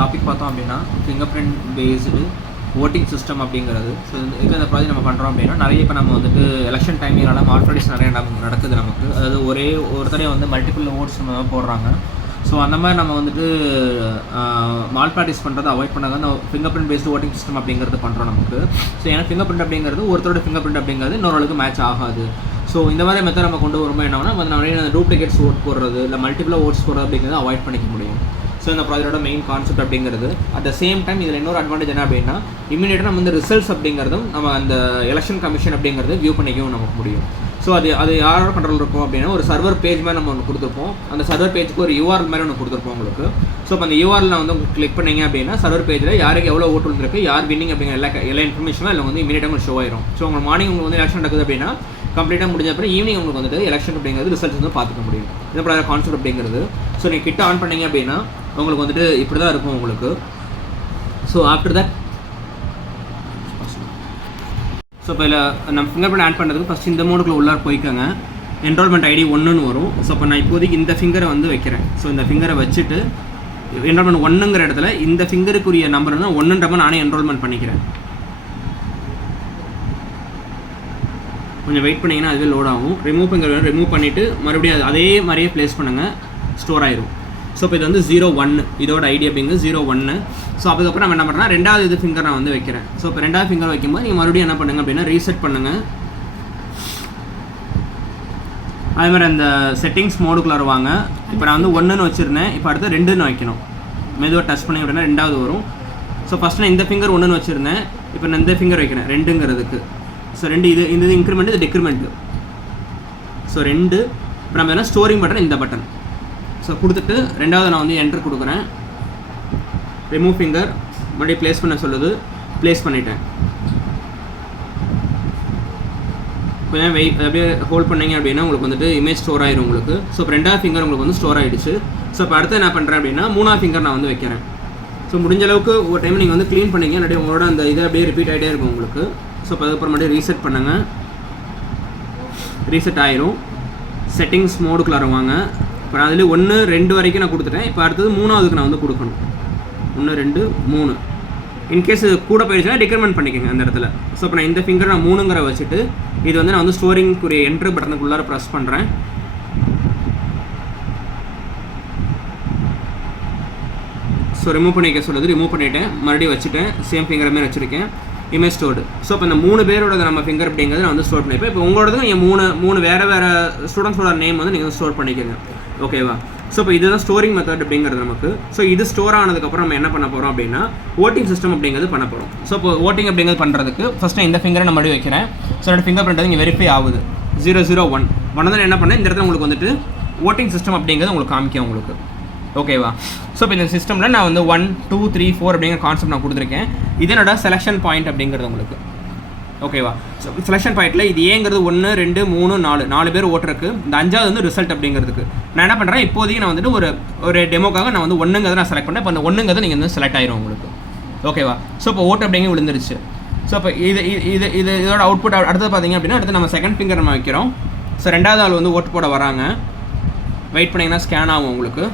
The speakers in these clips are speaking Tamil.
டாபிக் பார்த்தோம் அப்படின்னா finger print based voting system அப்படிங்கிறது. ஸோ இது அந்த ப்ராஜெக்ட் நம்ம பண்ணுறோம் அப்படின்னா நிறைய இப்போ நம்ம வந்துட்டு எலெக்ஷன் டைமிங்னால மால்ப்ராக்டிஸ் நிறைய நடக்குது நமக்கு. அதாவது ஒருத்தரையே வந்து மல்டிபிள் ஓட்ஸ் நம்ம போடுறாங்க. ஸோ அந்த மாதிரி நம்ம வந்துட்டு மால்ப்ராக்டிஸ் பண்ணுறதை அவாய்ட் பண்ணாத அந்த finger print based voting system அப்படிங்கிறது பண்ணுறோம் நமக்கு. ஸோ ஏன்னா ஃபிங்கர் பிரிண்ட் அப்படிங்கிறது ஒருத்தரோட ஃபிங்கர் பிரிண்ட் அப்படிங்கிறது இன்னொருளுக்கு மேட்ச் ஆகாது. ஸோ இந்த மாதிரி மெத்தட் நம்ம கொண்டு வரும்போது என்னன்னா வந்து நிறைய டூப்ளிகேட்ஸ் ஓட் போடுறது இல்லை மல்டிபிளாக ஓட்ஸ் போடுறது அப்படிங்கிறது அவாய்ட் பண்ணிக்க முடியும். ஸோ இந்த ப்ராஜெக்டோட மெயின் கான்செப்ட் அப்படிங்கிறது. அட் த சேம் டைம் இதில் இன்னொரு அட்வான்டேஜ் என்ன அப்படின்னா இமீடியட்டாக நம்ம வந்து ரிசல்ட்ஸ் அப்படிங்கிறதும் நம்ம அந்த எலெக்ஷன் கமிஷன் அப்படிங்கிறது வியூ பண்ணிக்கவும் நமக்கு முடியும். ஸோ அது யாரோட கண்ட்ரோல் இருக்கும் அப்படின்னா ஒரு சர்வர் பேஜ் மாதிரி நம்ம ஒன்று கொடுத்துருப்போம். அந்த சர்வர் பேஜுக்கு ஒரு யூஆர்எல் மாதிரி ஒன்று கொடுத்துருப்போம் உங்களுக்கு. ஸோ இப்போ அந்த யூஆர்எல் வந்து உங்களுக்கு கிளிக் பண்ணிங்க அப்படின்னா சர்வர் பேஜில் யாருக்கு எவ்வளோ ஓட்டு வந்துருக்கு, யார் வின்னிங் அப்படிங்கிற எல்லா இன்ஃபர்மேஷனும் அதில் வந்து இமீடியட்டாக உங்களுக்கு ஷோ ஆயிரும். ஸோ உங்களுக்கு மார்னிங் உங்களுக்கு வந்து எலெக்ஷன் நடக்குது அப்படின்னா கம்ப்ளீட்டாக முடிஞ்ச அப்புறம் ஈவினிங் உங்களுக்கு வந்துட்டு எலெக்ஷன் அப்படிங்கிறது ரிசல்ட்ஸ் வந்து பார்த்துக்க முடியும். இந்த ப்ராஜெக்ட் கான்செப்ட் அப்படிங்கிறது. ஸோ நீங்கள் கிட்ட ஆன் பண்ணிங்க அப்படின்னா உங்களுக்கு வந்துட்டு இப்படி தான் இருக்கும் உங்களுக்கு. ஸோ ஆஃப்டர் தட் ஸோ இப்போ இதில் நம்ம ஃபிங்கர் பிரிண்ட் ஆட் பண்ணுறதுக்கு ஃபஸ்ட் இந்த மோடுக்குள்ள உள்ளார போய்க்கோங்க. என்ரோல்மெண்ட் ஐடி 1ன்னு வரும். ஸோ இப்போ நான் இப்போதைக்கு இந்த ஃபிங்கரை வந்து வைக்கிறேன். ஸோ இந்த ஃபிங்கரை வச்சுட்டு என்ரோல்மெண்ட் 1ங்கிற இடத்துல இந்த ஃபிங்கருக்குரிய நம்பர் வந்து 1ன்ற நானே என்ரோல்மெண்ட் பண்ணிக்கிறேன். கொஞ்சம் வெயிட் பண்ணிங்கன்னா அதுவே லோட் ஆகும். ரிமூவ் பண்ணிவிட்டு மறுபடியும் அதே மாதிரியே ப்ளேஸ் பண்ணுங்கள், ஸ்டோர் ஆயிரும். ஸோ இப்போ இது வந்து 0-1 இதோட ஐடி அப்படிங்கிறது 0-1. ஸோ அதுக்கப்புறம் நம்ம என்ன பண்ணுறேன், ரெண்டாவது இது ஃபிங்கர் நான் வந்து வைக்கிறேன். ஸோ இப்போ ரெண்டாவது ஃபிங்கர் வைக்கும்போது நீங்கள் மறுபடியும் என்ன பண்ணுங்கள் அப்படின்னா ரீசெட் பண்ணுங்கள். அதே மாதிரி அந்த செட்டிங்ஸ் மோடுக்குள்ள வருவாங்க. இப்போ நான் வந்து 1ன்னு வச்சுருந்தேன், இப்போ அடுத்து 2ன்னு வைக்கணும். மெதுவாக டச் பண்ணி அப்படின்னா ரெண்டாவது வரும். ஸோ ஃபஸ்ட் நான் இந்த ஃபிங்கர் 1ன்னு வச்சுருந்தேன், இப்போ நான் இந்த ஃபிங்கர் வைக்கிறேன் 2ங்கிறதுக்கு. ஸோ 2 இது இன்க்ரிமெண்ட், இது டிக்ரிமெண்ட்டு. ஸோ 2 இப்போ நம்ம என்ன ஸ்டோரிங் பட்டன் இந்த பட்டன். ஸோ கொடுத்துட்டு ரெண்டாவது நான் வந்து என்ட்ரு கொடுக்குறேன். ரிமூவ் ஃபிங்கர் மறுபடியும் ப்ளேஸ் பண்ண சொல்லுது, ப்ளேஸ் பண்ணிட்டேன். கொஞ்சம் அப்படியே ஹோல்ட் பண்ணிங்க அப்படின்னா உங்களுக்கு வந்துட்டு இமேஜ் ஸ்டோர் ஆயிரும் உங்களுக்கு. ஸோ இப்போ ரெண்டாவது ஃபிங்கர் உங்களுக்கு வந்து ஸ்டோர் ஆகிடுச்சு. ஸோ இப்போ அடுத்து என்ன பண்ணுறேன் அப்படின்னா மூணாவது ஃபிங்கர் நான் வந்து வைக்கிறேன். ஸோ முடிஞ்ச அளவுக்கு ஒரு டைம் நீங்கள் வந்து க்ளீன் பண்ணிங்க, நிறைய உங்களோட அந்த இதை அப்படியே ரிப்பீட் ஆகிட்டே இருக்கும் உங்களுக்கு. ஸோ இப்போ அதுக்கப்புறம் மறுபடியும் ரீசெட் பண்ணுங்கள், ரீசெட் ஆயிரும். செட்டிங்ஸ் மோடுக்குள்ள வருவாங்க. இப்போ நான் அதில் 1, 2 வரைக்கும் நான் கொடுத்துட்டேன். இப்போ அடுத்தது மூணாவதுக்கு நான் வந்து கொடுக்கணும். 1, 2, 3. இன்கேஸ் கூட போயிடுச்சுன்னா டிக்ரிமெண்ட் பண்ணிக்கோங்க அந்த இடத்துல. ஸோ இப்போ நான் இந்த ஃபிங்கர் நான் 3ங்கிற வச்சுட்டு இது வந்து நான் வந்து ஸ்டோரிங்குரிய என்ட்ரு பட்டனுக்குள்ளார ப்ரெஸ் பண்ணுறேன். ஸோ ரிமூவ் பண்ணிக்க சொல்லுது, ரிமூவ் பண்ணிவிட்டேன். மறுபடியும் வச்சுட்டேன், சேம் ஃபிங்கர் மாதிரி வச்சுருக்கேன். Image stored. ஸோ இப்போ இந்த 3 பேரோட நம்ம ஃபிங்கர் அப்படிங்கிறது நான் வந்து ஸ்டோர் பண்ணிப்பேன். இப்போ உங்களோடது நீங்கள் மூணு வேறு ஸ்டூடெண்ட்ஸோட நேம் வந்து நீங்கள் ஸ்டோர் பண்ணிக்கோங்க, ஓகேவா? ஸோ இப்போ இதுதான் ஸ்டோரிங் மெத்தட் அப்படிங்கிறது நமக்கு. ஸோ இது ஸ்டோர் ஆனதுக்கப்புறம் நம்ம என்ன பண்ண போகிறோம் அப்படின்னா ஓட்டிங் சிஸ்டம் அப்படிங்கிறது பண்ண போகிறோம். ஸோ இப்போ ஓட்டிங் அப்படிங்கிறது பண்ணுறதுக்கு ஃபஸ்ட்டு இந்த ஃபிங்கரை நான் மறுபடியும் வைக்கிறேன். ஸோ என்னோட ஃபிங்கர் பிரிண்ட் இங்கே வெரிஃபை ஆகுது 001. தான் என்ன பண்ணேன், இந்த இடத்துல உங்களுக்கு வந்துட்டு ஓட்டிங் சிஸ்டம் அப்படிங்கிறது உங்களுக்கு காமிக்கும் உங்களுக்கு, ஓகேவா? ஸோ இப்போ இந்த சிஸ்டமில் நான் வந்து 1, 2, 3, 4 அப்படிங்கிற கான்செப்ட் நான் கொடுத்துருக்கேன். இதனோட செலெக்ஷன் பாயிண்ட் அப்படிங்கிறது உங்களுக்கு, ஓகேவா? ஸோ செலெக்ஷன் பாயிண்ட்டில் இது ஏங்கிறது 1, 2, 3, 4 பேர் ஓட்டுறதுக்கு. இந்த 5வது வந்து ரிசல்ட் அப்படிங்கிறதுக்கு நான் என்ன பண்ணுறேன், இப்போதைக்கு நான் வந்துட்டு ஒரு டெமோக்காக நான் வந்து 1ங்கிறத நான் செலக்ட் பண்ணேன். இப்போ அந்த 1ங்கிறது நீங்கள் வந்து செலக்ட் ஆயிரும் உங்களுக்கு, ஓகேவா? ஸோ இப்போ ஓட்டு அப்படிங்க விழுந்துருச்சு. ஸோ இப்போ இதோட அவுட்புட் அடுத்தது பார்த்தீங்க அப்படின்னா அடுத்து நம்ம செகண்ட் ஃபிங்கர் நம்ம வைக்கிறோம். ஸோ ரெண்டாவது ஆள் வந்து ஓட்டு போட வராங்க. வெயிட் பண்ணிங்கன்னா ஸ்கேன் ஆகும் உங்களுக்கு.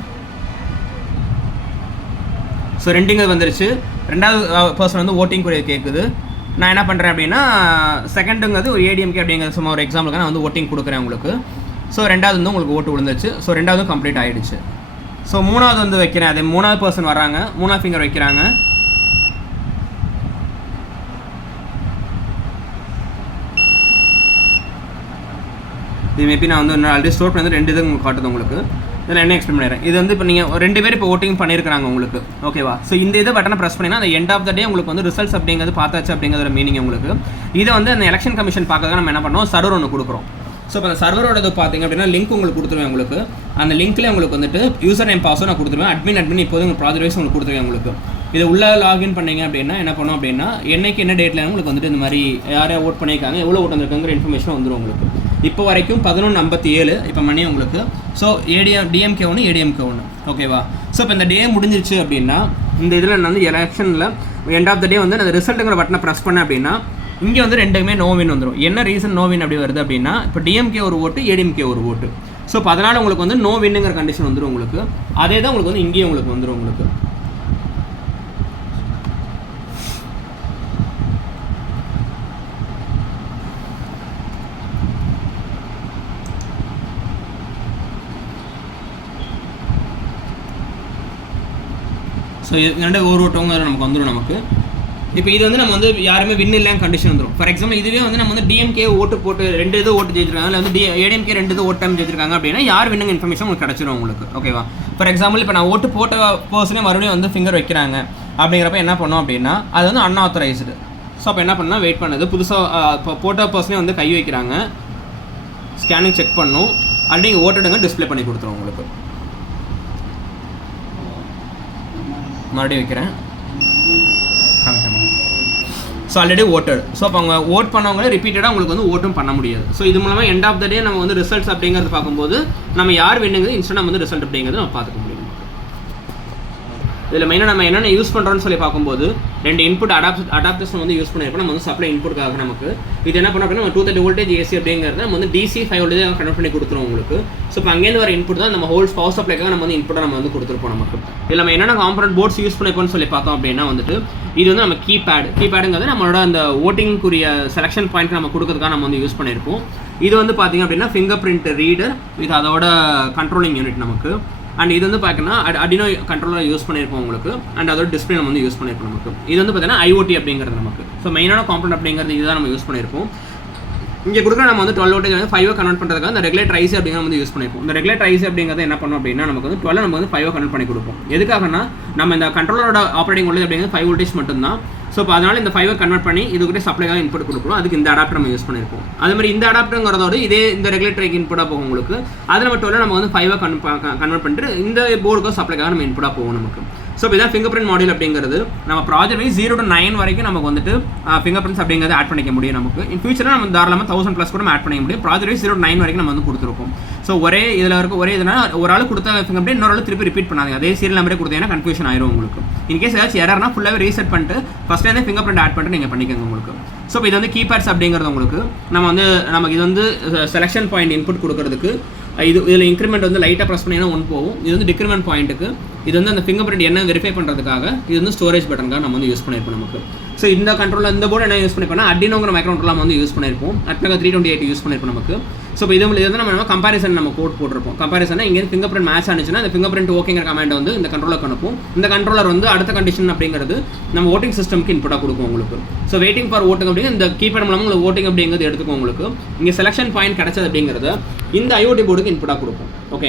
ஸோ 2ங்கிறது வந்துருச்சு. ரெண்டாவது பர்சன் வந்து ஓட்டிங் கூட கேட்குது. நான் என்ன பண்ணுறேன் அப்படின்னா செகண்டுங்கிறது ஒரு ஏடிஎம்கே அப்படிங்கிறது சும்மா ஒரு எக்ஸாம்பிளுக்கு நான் வந்து ஓட்டிங் கொடுக்குறேன் உங்களுக்கு. ஸோ ரெண்டாவது வந்து உங்களுக்கு ஓட்டு விழுந்துச்சு. ஸோ ரெண்டாவது கம்ப்ளீட் ஆகிடுச்சு. ஸோ மூணாவது வந்து வைக்கிறேன். அதே மூணாவது பர்சன் வராங்க, மூணாவது ஃபிங்கர் வைக்கிறாங்க. இது மேபி நான் வந்து ஆல்ரெடி ஸ்டோர் பண்ணி 2 இது உங்களுக்கு காட்டுது உங்களுக்கு. இதில் என்ன எக்ஸ்பிளைன் பண்ணிடுறேன். இது வந்து இப்போ நீங்கள் 2 பேர் இப்போ ஓட்டிங் பண்ணியிருக்காங்க உங்களுக்கு, ஓகேவா? ஸோ இந்த இதை பட்டனை ப்ரெஸ் பண்ணிங்கன்னா அந்த எண்ட் ஆஃப் த டே உங்களுக்கு வந்து ரிசல்ட்ஸ் அப்படிங்கிறது பார்த்தாச்சு அப்படிங்கிற மீனிங் உங்களுக்கு. இதை வந்து அந்த எலெக்ஷன் கமிஷன் பார்க்கறதுக்கு நம்ம என்ன பண்ணோம், சர்வர் ஒன்று கொடுக்குறோம். ஸோ இப்போ அந்த சர்வரோட இது பார்த்தீங்க அப்படின்னா லிங்க் உங்களுக்கு கொடுத்துருவேன் உங்களுக்கு. அந்த லிங்க்லேயே உங்களுக்கு வந்துட்டு யூசர் நேம் பாஸ்வேர்ட் நான் கொடுத்துருவேன். அட்மின் இப்போது உங்கள் ப்ராஜெக்ட் வைஸ் உங்களுக்கு கொடுத்துருவேன் உங்களுக்கு. இதை உள்ளே லாகின் பண்ணிங்க அப்படின்னா என்ன பண்ணோம் அப்படின்னா என்னைக்கு என்ன டேட்டில் உங்களுக்கு வந்துட்டு இந்த மாதிரி யார் ஓட் பண்ணியிருக்காங்க, எவ்வளோ ஓட் வந்திருக்காங்கிற இன்ஃபர்மேஷன் வந்துடும் உங்களுக்கு. இப்போ வரைக்கும் 11:57 இப்போ மணி உங்களுக்கு. ஸோ டிஎம்கே 1, ஏடிஎம்கே 1, ஓகேவா? ஸோ இப்போ இந்த டே முடிஞ்சிருச்சு அப்படின்னா இந்த இதில் நான் வந்து எலெக்ஷனில் எண்ட் ஆஃப் த டே வந்து அந்த ரிசல்ட்டுங்கிற பட்டனை ப்ரெஸ் பண்ணேன் அப்படின்னா இங்கே வந்து ரெண்டுக்குமே நோவின் வந்துடும். என்ன ரீசன் நோவின் அப்படி வருது அப்படின்னா இப்போ டிஎம்கே ஒரு ஓட்டு, ஏடிஎம்கே ஒரு ஓட்டு. ஸோ இப்போ அதனால் உங்களுக்கு வந்து நோ வின்னுங்கிற கண்டிஷன் வந்துடும் உங்களுக்கு. அதே தான் உங்களுக்கு வந்து இங்கேயும் உங்களுக்கு வந்துடும் உங்களுக்கு. ஸோ இது ஒரு ஓட்டவங்க நமக்கு வந்துடும் நமக்கு. இப்போ இது வந்து நம்ம வந்து யாருமே வின் இல்லைன்னு கண்டிஷன் வந்துடும். ஃபார் எக்ஸாம்பிள் இதுவே வந்து நம்ம வந்து டிஎம்கே ஓட்டு போட்டு 2 இது ஓட்டு ஜெயிச்சிருக்காங்க, இல்லை வந்து ஏடிஎம்கே 2 இது ஓட்டு டைம் ஜெயிச்சிருக்காங்க அப்படின்னா யார் வின்னுங்க இன்ஃபர்மேஷன் உங்களுக்கு கிடச்சிரும் உங்களுக்கு. ஓகேவா? ஃபார் எக்ஸாம்பிள் இப்போ நான் ஓட்டு போட்ட பர்சனே மறுபடியும் வந்து ஃபிங்கர் வைக்கிறாங்க அப்படிங்கிறப்ப என்ன பண்ணோம் அப்படின்னா அது வந்து அன்ஆத்தரைஸ்டு. ஸோ அப்போ என்ன பண்ணால் வெயிட் பண்ணது புதுசாக இப்போ போட்ட பர்சனே வந்து கை வைக்கிறாங்க, ஸ்கேனிங் செக் பண்ணும், அப்படி நீங்கள் ஓட்டுடுங்க டிஸ்பிளே பண்ணி கொடுத்துரும் உங்களுக்கு. மறுபடியும் வைக்கிறேன். So already voted. ஸோ அப்போ அவங்க ஓட் பண்ணவங்களே ரிப்பீட்டடாக உங்களுக்கு வந்து ஓட்டும் பண்ண முடியாது. ஸோ இது மூலமாக எண்ட் ஆஃப் த டே நம்ம வந்து ரிசல்ட்ஸ் அப்படிங்கிறது பார்க்கும்போது நம்ம யார் வின்னுங்கிறது இன்ஸ்டன்ட் நம்ம வந்து ரிசல்ட் அப்படிங்கிறது நம்ம பார்த்துக்க முடியும். இதில் மெயினாக நம்ம என்னென்ன யூஸ் பண்ணுறோன்னு சொல்லி பார்க்கும்போது 2 இன்புட் அடாப்டர்ஸ் வந்து யூஸ் பண்ணியிருக்கோம். நம்ம வந்து சப்ளை இன்புட்காக நமக்கு இது என்ன பண்ணோம் அப்படின்னா 230 வோல்டேஜ் ஏசி அப்படிங்கிறது நம்ம வந்து DC 5 வோல்டேஜ் கன்வெர்ட் பண்ணி கொடுத்துருவோம் உங்களுக்கு. ஸோ இப்போ அங்கேருந்து வர இன்புட் தான் நம்ம ஹோல்ஸ் பவர் சப்ளைக்காக நம்ம வந்து இன்புட்டை நம்ம வந்து கொடுத்துருப்போம் நமக்கு. இதில் நம்ம என்னென்ன காம்பனன்ட் போர்ட்ஸ் யூஸ் பண்ணிப்போம்னு சொல்லி பார்த்தோம் அப்படின்னா வந்துட்டு இது வந்து நம்ம கீபேடுங்கிறது நம்மளோட அந்த ஓட்டிங்குரிய செலெக்ஷன் பாயிண்ட் நம்ம கொடுக்கறதுக்காக நம்ம வந்து யூஸ் பண்ணியிருப்போம். இது வந்து பார்த்திங்க அப்படின்னா ஃபிங்கர் பிரிண்ட் ரீடர், இது அதோட கண்ட்ரோலிங் யூனிட் நமக்கு. அண்ட் இது வந்து பார்த்தீங்கன்னா அடினோ கண்ட்ரோலர் யூஸ் பண்ணியிருப்போம் உங்களுக்கு. அண்ட் அதோட டிஸ்பிளே நம்ம வந்து யூஸ் பண்ணியிருப்போம் நமக்கு. இது வந்து பார்த்தீங்கன்னா IoT அப்படிங்கிறது நமக்கு. ஸோ மெயினான காம்பனன்ட் அப்படிங்கிறது இதுதான் நம்ம யூஸ் பண்ணியிருப்போம். இங்கே கொடுக்குற நம்ம வந்து 12 வோல்டேஜ் வந்து 5 கன்வெர்ட் பண்ணுறதுக்காக இந்த ரெகுலேட்டர் ஐசி அப்படிங்கிறது வந்து யூஸ் பண்ணியிருப்போம். இந்த ரெகுலேட்டர் ஐசி அப்படிங்கிறது என்ன பண்ணோம் அப்படின்னா நமக்கு வந்து 12 நம்ம வந்து 5 கன்வெர்ட் பண்ணி கொடுப்போம். எதுக்காகனா நம்ம இந்த கண்ட்ரோலரோட ஆப்ரேட்டிங் வோல்டேஜ் அப்படிங்கிறது 5 வோல்டேஜ் மட்டும்தான். ஸோ இப்போ அதனால் இந்த 5 கன்வெர்ட் பண்ணி இதுக்கிட்ட சப்ளைக்காக இன்புட் கொடுக்குறோம். அதுக்கு இந்த அடாப்டர் நம்ம யூஸ் பண்ணியிருப்போம். அதே மாதிரி இந்த அடாப்டருங்கிறதோட இதே இந்த ரெகுலேட்டருக்கு இன்புட்டாக போகும் உங்களுக்கு. அதில் நம்ம 12 நம்ம வந்து 5 கன்வெர்ட் பண்ணிட்டு இந்த போர்டுக்கு சப்ளைக்காக நம்ம இன்புட்டாக போகும் நமக்கு. ஸோ இதான் ஃபிங்கர் பிரிண்ட் மாடியூல் அப்படிங்கிறது. நம்ம ப்ராஜெக்ட் வைஸ் 0 to 9 வரைக்கும் நமக்கு வந்துட்டு ஃபிங்கர் பிரிண்ட்ஸ் அப்படிங்கிறது ஆட் பண்ணிக்க முடியும் நமக்கு. இன் ஃபியூச்சரில் நம்ம தாராளமாக 1000+ கூட ஆட் பண்ணிக்க முடியும். ப்ராஜெக்ட் வைஸ் 0 to 9 வரைக்கும் நம்ம வந்து கொடுத்துருக்கோம். ஸோ ஒரே இதில் இருக்க ஒரே இதனால் ஒரு ஆள் கொடுத்த ஃபிங்கர் பிரிண்ட் இன்னொரு ஆள் திருப்பி ரிப்பீட் பண்ணாங்க, அதே சீரியல் நம்பரே கொடுத்தீங்கன்னா கன்ஃபியூஷன் ஆயிரும் உங்களுக்கு. இன்கேஸ் ஏதாச்சும் எரர்னா ஃபுல்லாகவே ரீசெட் பண்ணிட்டு ஃபஸ்ட்லேருந்து ஃபிங்கர் பிரிண்ட் ஆட் பண்ணிட்டு நீங்கள் பண்ணிக்கோங்க உங்களுக்கு. ஸோ இப்போ இது வந்து கீபேட்ஸ் அப்படிங்கிறது உங்களுக்கு நம்ம வந்து நமக்கு இது வந்து செலெக்ஷன் பாயிண்ட் இன்புட் கொடுக்கறதுக்கு இதில் இன்க்ரிமெண்ட் வந்து லைட்டாக ப்ரெஸ் பண்ணிங்கன்னா 1 போகும். இது வந்து டிக்ரிமெண்ட் பாயிண்ட்டுக்கு, இது வந்து அந்த ஃபிங்கர் பிரிண்ட் என்ன வெரிஃபை பண்ணுறதுக்காக, இது வந்து ஸ்டோரேஜ் பட்டனுக்காக நம்ம வந்து யூஸ் பண்ணியிருப்போம் நமக்கு. ஸோ இந்த கண்ட்ரோலில் இந்த போர்டு என்ன யூஸ் பண்ணிப்போம்னா அடினோங்கிற மைக்ரோ கண்ட்ரோல் வந்து யூஸ் பண்ணியிருப்போம். Atmega 328 யூஸ் பண்ணியிருப்போம் நமக்கு. ஸோ இப்போ இது வந்து நம்ம கம்பேரிசன் நம்ம கோட் போட்டிருப்போம். கம்பேரிசனாக இங்கே ஃபிங்கர் பிரிண்ட் மேட்ச் ஆனிச்சுன்னா இந்த ஃபிங்கர் பிரிண்ட் ஓகேங்கிற கமெண்ட் வந்து இந்த கண்ட்ரோலர் அனுப்பும். இந்த கண்ட்ரோலர் வந்து அடுத்த கண்டிஷன் அப்படிங்கிறது நம்ம ஓட்டிங் சிஸ்டம்க்கு இன்புட்டாக கொடுக்கும் உங்களுக்கு. ஸோ வெயிட்டிங் ஃபார் ஓட்டிங் அப்படிங்கிற இந்த கீபேட் மூலமாக உங்களுக்கு ஓட்டிங் அப்படிங்கிறது எடுத்துக்கும் உங்களுக்கு. இங்கே செலெக்ஷன் பாயிண்ட் கிடைச்சது அப்படிங்கிறது இந்த IoT போர்டுக்கு இன்புட்டாக கொடுப்போம். ஓகே.